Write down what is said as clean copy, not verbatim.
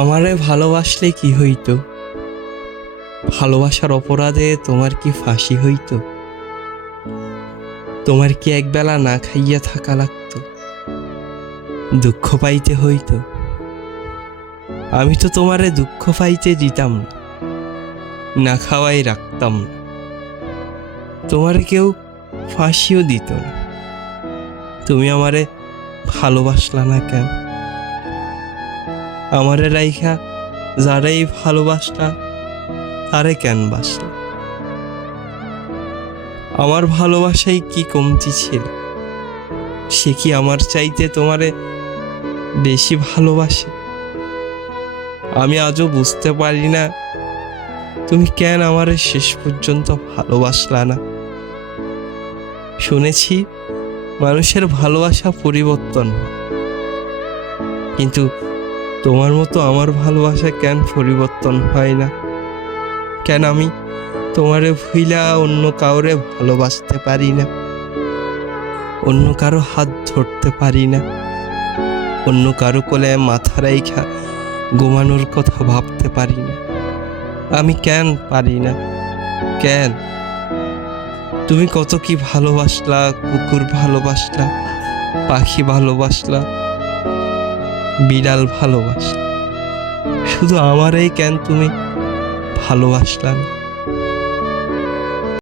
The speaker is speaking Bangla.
আমারে ভালোবাসলে কি হইতো? ভালোবাসার অপরাধে তোমার কি ফাঁসি হইতো? তোমার কি একবেলা না খাইয়া থাকা লাগতো? দুঃখ পাইতে হইতো? আমি তো তোমারে দুঃখ পাইতে দিতাম না, না খাওয়াই রাখতাম না। তোমারে কেউ ফাঁসিও দিত না। তুমি আমারে ভালোবাসলা না কেন? আমারে রাইখা যারাই ভালোবাসলা তারে কেন বাসলা? আমার ভালোবাসায় কি কমতি ছিল? সে কি আমার চাইতে তোমারে বেশি ভালোবাসে? আমি আজও বুঝতে পারি না তুমি কেন আমারে শেষ পর্যন্ত ভালোবাসলা না। শুনেছি মানুষের ভালোবাসা পরিবর্তন হয়, কিন্তু তোমার মতো আমার ভালোবাসা কেন পরিবর্তন হয় না? কেন আমি তোমারে ভুইলা অন্য কাউরে ভালোবাসতে পারি না? অন্য কারো হাত ধরতে পারি না? অন্য কারো কোলে মাথা রাইখা ঘুমানোর কথা ভাবতে পারি না? আমি কেন পারি না? কেন? তুমি কত কি ভালোবাসলা, কুকুর ভালোবাসলা, পাখি ভালোবাসলা, বিড়াল ভালোবাসলা, শুধু আমারই কেন তুমি ভালোবাসলা না?